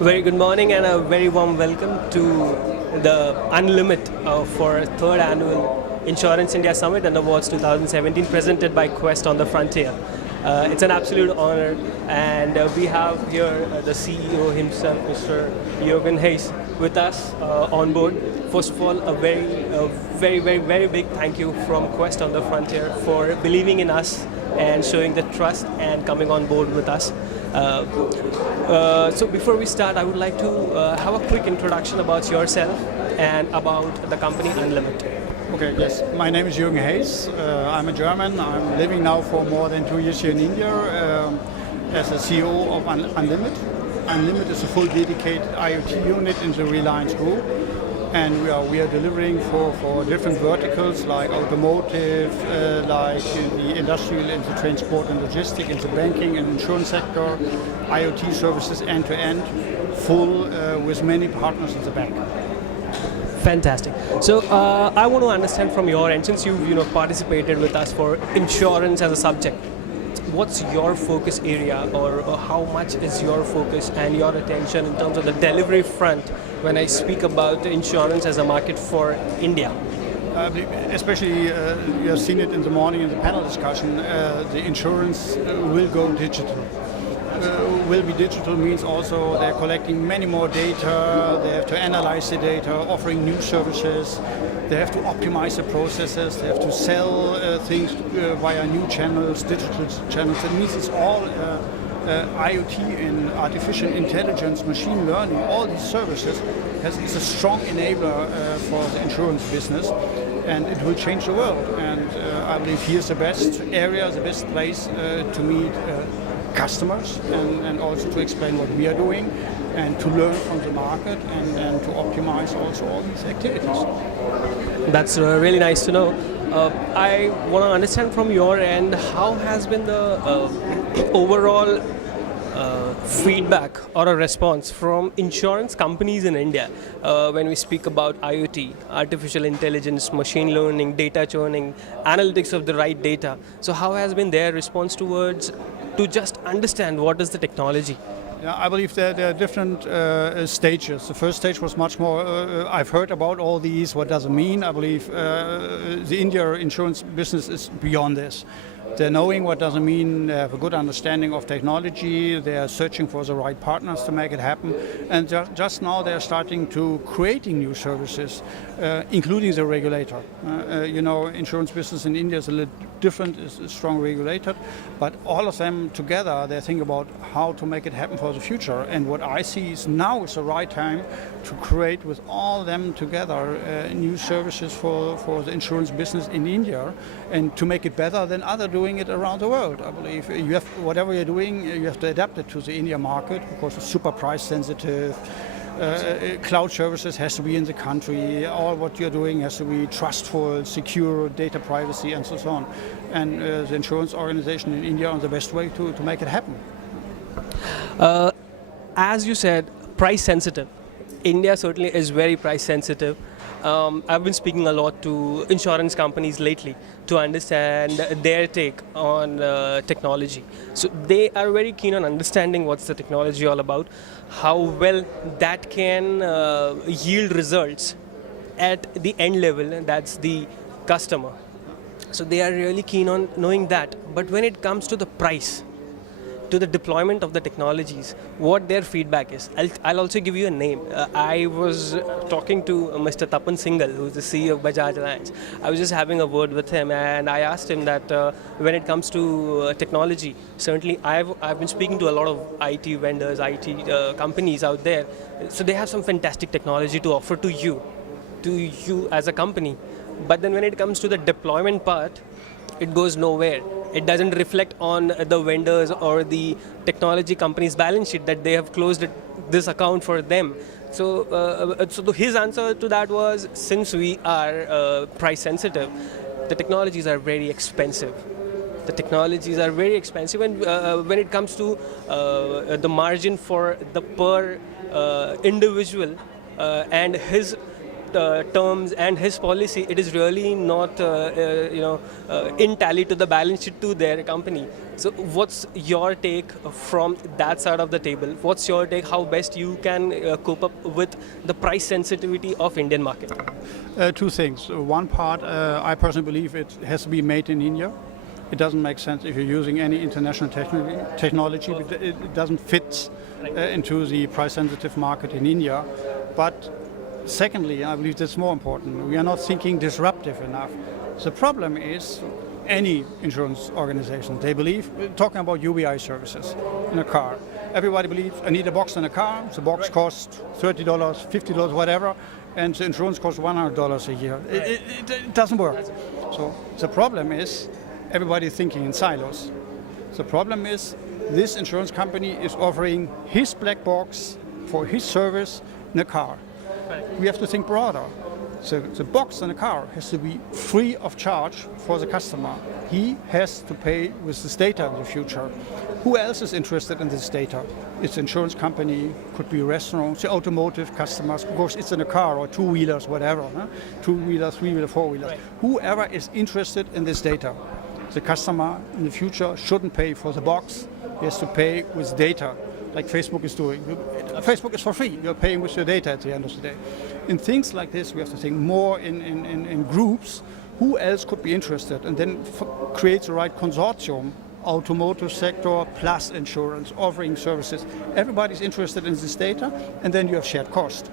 Very good morning and a very warm welcome to the Unlimit for third annual Insurance India Summit and Awards 2017 presented by Quest on the Frontier. It's an absolute honor, and we have here the CEO himself, Mr. Jürgen Hayes, with us on board. First of all, a very big thank you from Quest on the Frontier for believing in us and showing the trust and coming on board with us. So before we start, I would like to have a quick introduction about yourself and about the company Unlimit. Okay, yes. My name is Jürgen Hayes. I'm a German. I'm living now for more than 2 years here in India as a CEO of Unlimit. Unlimit is a full dedicated IoT unit in the Reliance Group. And we are delivering for different verticals like automotive, like in the industrial and the transport and logistics, in the banking and insurance sector, IoT services end to end, full with many partners in the back. Fantastic. So I want to understand from your end, since you've participated with us for insurance as a subject, what's your focus area, or how much is your focus and your attention in terms of the delivery front when I speak about insurance as a market for India? Especially, you have seen it in the morning in the panel discussion, the insurance will go digital. Will be digital means also they're collecting many more data, they have to analyze the data, offering new services, they have to optimize the processes, they have to sell things via new channels, digital channels. That means it's all IoT and artificial intelligence, machine learning, all these services is a strong enabler for the insurance business, and it will change the world. And I believe here's the best area, the best place to meet customers and also to explain what we are doing and to learn from the market and to optimize also all these activities. That's really nice to know. I want to understand from your end, how has been the overall feedback or a response from insurance companies in India when we speak about IoT, artificial intelligence, machine learning, data churning, analytics of the right data. So how has been their response towards to just understand what is the technology? Yeah, I believe there are different stages. The first stage was much more, I've heard about all these, what does it mean? I believe the India insurance business is beyond this. They're knowing what does it mean, they have a good understanding of technology, they are searching for the right partners to make it happen, and just now they're starting to creating new services, including the regulator. Insurance business in India is a little different, is strong regulated, but all of them together, they think about how to make it happen for the future. And what I see is now is the right time to create with all them together new services for the insurance business in India, and to make it better than others doing it around the world. I believe you have, whatever you're doing, you have to adapt it to the India market because it's super price sensitive. Cloud services has to be in the country. All what you're doing has to be trustful, secure, data privacy, and so on. And the insurance organization in India are the best way to make it happen. As you said, price sensitive. India certainly is very price sensitive. I've been speaking a lot to insurance companies lately to understand their take on technology. So they are very keen on understanding what's the technology all about, how well that can yield results at the end level, and that's the customer. So they are really keen on knowing that. But when it comes to the price, to the deployment of the technologies, what their feedback is. I'll also give you a name. I was talking to Mr. Tapan Singhal, who's the CEO of Bajaj Alliance. I was just having a word with him, and I asked him that when it comes to technology, certainly I've been speaking to a lot of IT vendors, IT companies out there. So they have some fantastic technology to offer to you as a company. But then when it comes to the deployment part, it goes nowhere. It doesn't reflect on the vendors or the technology company's balance sheet that they have closed this account for them. So his answer to that was, since we are price sensitive, the technologies are very expensive. The technologies are very expensive, and when it comes to the margin for the per individual and his terms and his policy, it is really not in tally to the balance sheet to their company. So what's your take from that side of the table? What's your take how best you can cope up with the price sensitivity of Indian market? Two things. One part, I personally believe it has to be made in India. It doesn't make sense if you're using any international technology. It doesn't fit into the price-sensitive market in India. But secondly, I believe that's more important, we are not thinking disruptive enough. The problem is any insurance organization, they believe, we're talking about UBI services in a car. Everybody believes I need a box in a car. The box costs $30, $50, whatever, and the insurance costs $100 a year. It doesn't work. So the problem is everybody thinking in silos. The problem is this insurance company is offering his black box for his service in a car. We have to think broader. So the box in the car has to be free of charge for the customer. He has to pay with this data in the future. Who else is interested in this data? It's the insurance company, could be restaurants, the automotive customers, of course it's in a car or two-wheelers, whatever. Two-wheeler, three-wheeler, four-wheeler. Right. Whoever is interested in this data. The customer in the future shouldn't pay for the box, he has to pay with data, like Facebook is doing. Facebook is for free, you're paying with your data at the end of the day. In things like this, we have to think more in groups, who else could be interested, and then create the right consortium, automotive sector plus insurance, offering services. Everybody's interested in this data, and then you have shared cost.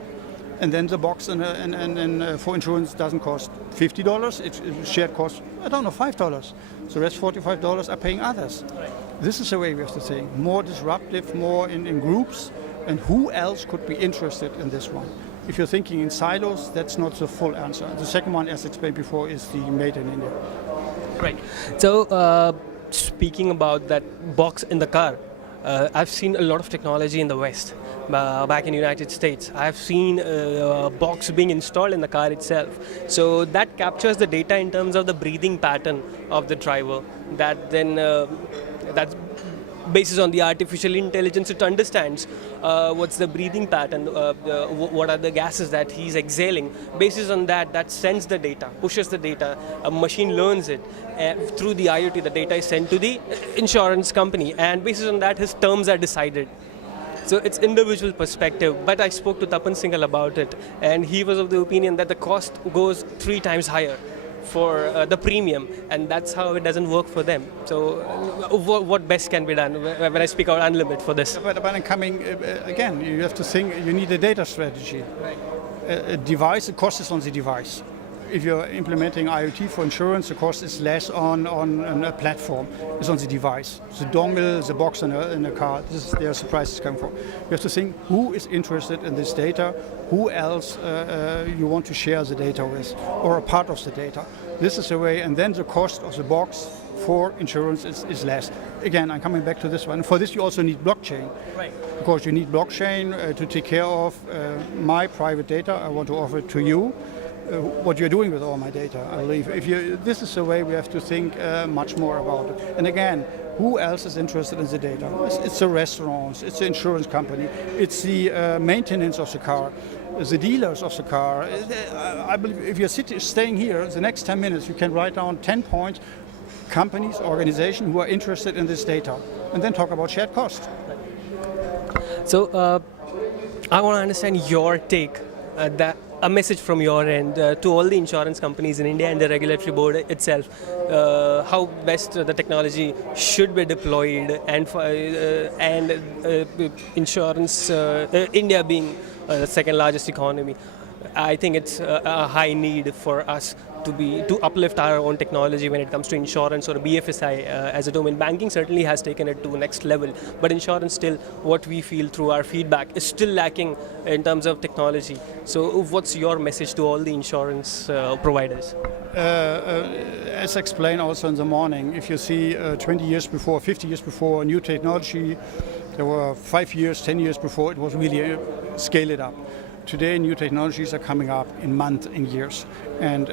And then the box for insurance doesn't cost $50, it's shared cost, I don't know, $5. The rest $45 are paying others. Right. This is the way we have to think. More disruptive, more in groups, and who else could be interested in this one? If you're thinking in silos, that's not the full answer. The second one, as explained before, is the made in India. Right. So speaking about that box in the car, I've seen a lot of technology in the West. Back in the United States, I've seen a box being installed in the car itself. So that captures the data in terms of the breathing pattern of the driver. That then, that's basis on the artificial intelligence, it understands what's the breathing pattern, what are the gases that he's exhaling. Basis on that, that sends the data, pushes the data, a machine learns it. Through the IoT, the data is sent to the insurance company, and basis on that, his terms are decided. So it's individual perspective, but I spoke to Tapan Singhal about it, and he was of the opinion that the cost goes 3 times higher for the premium, and that's how it doesn't work for them. So what best can be done when I speak about unlimited for this? But I'm coming, again, you have to think, you need a data strategy. Right. A device, the cost is on the device. If you're implementing IoT for insurance, the cost is less on a platform. It's on the device. The dongle, the box in a car, this is where the prices come from. You have to think who is interested in this data, who else you want to share the data with, or a part of the data. This is the way, and then the cost of the box for insurance is less. Again, I'm coming back to this one. For this, you also need blockchain. Right. Because you need blockchain to take care of my private data. I want to offer it to you. What you're doing with all my data, I believe. This is the way we have to think much more about it. And again, who else is interested in the data? It's the restaurants, it's the insurance company, it's the maintenance of the car, the dealers of the car. I believe if you're staying here, the next 10 minutes, you can write down 10 points, companies, organizations who are interested in this data, and then talk about shared cost. So I want to understand your take, a message from your end to all the insurance companies in India and the regulatory board itself, how best the technology should be deployed, and insurance, India being the second largest economy, I think it's a high need for us to uplift our own technology when it comes to insurance or BFSI as a domain. Banking certainly has taken it to the next level, but insurance still, what we feel through our feedback, is still lacking in terms of technology. So what's your message to all the insurance providers? As explained also in the morning, if you see 20 years before, 50 years before, new technology, there were 5 years, 10 years before, it was really scale it up. Today, new technologies are coming up in months, in years, and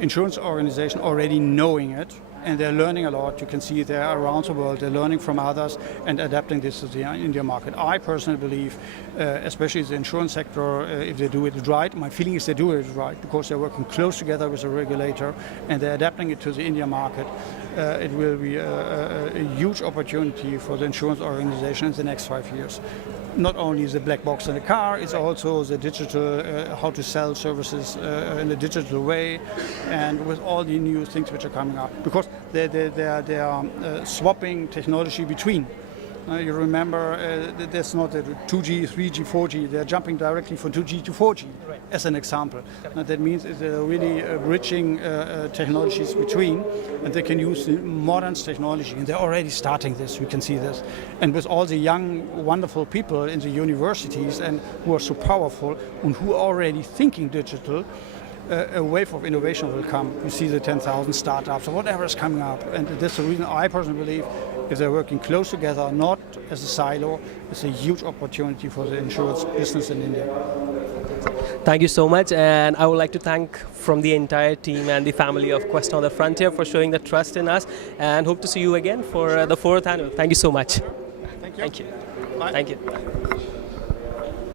insurance organization already knowing it, and they're learning a lot. You can see they're around the world, they're learning from others and adapting this to the Indian market. I personally believe, especially the insurance sector, if they do it right, my feeling is they do it right because they're working close together with the regulator and they're adapting it to the Indian market. It will be a huge opportunity for the insurance organization in the next 5 years. Not only the black box in the car, it's also the digital, how to sell services in a digital way, and with all the new things which are coming up. Because they are swapping technology between. You remember there's not a 2G, 3G, 4G. They're jumping directly from 2G to 4G, as an example. That means they're really bridging technologies between, and they can use the modern technology. And they're already starting this. We can see this. And with all the young, wonderful people in the universities and who are so powerful and who are already thinking digital, a wave of innovation will come. You see the 10,000 startups or whatever is coming up. And that's the reason I personally believe if they're working close together, not as a silo, it's a huge opportunity for the insurance business in India. Thank you so much, and I would like to thank from the entire team and the family of Quest on the Frontier for showing the trust in us, and hope to see you again for the 4th annual. Thank you so much. Thank you. Thank you. Bye. Thank you.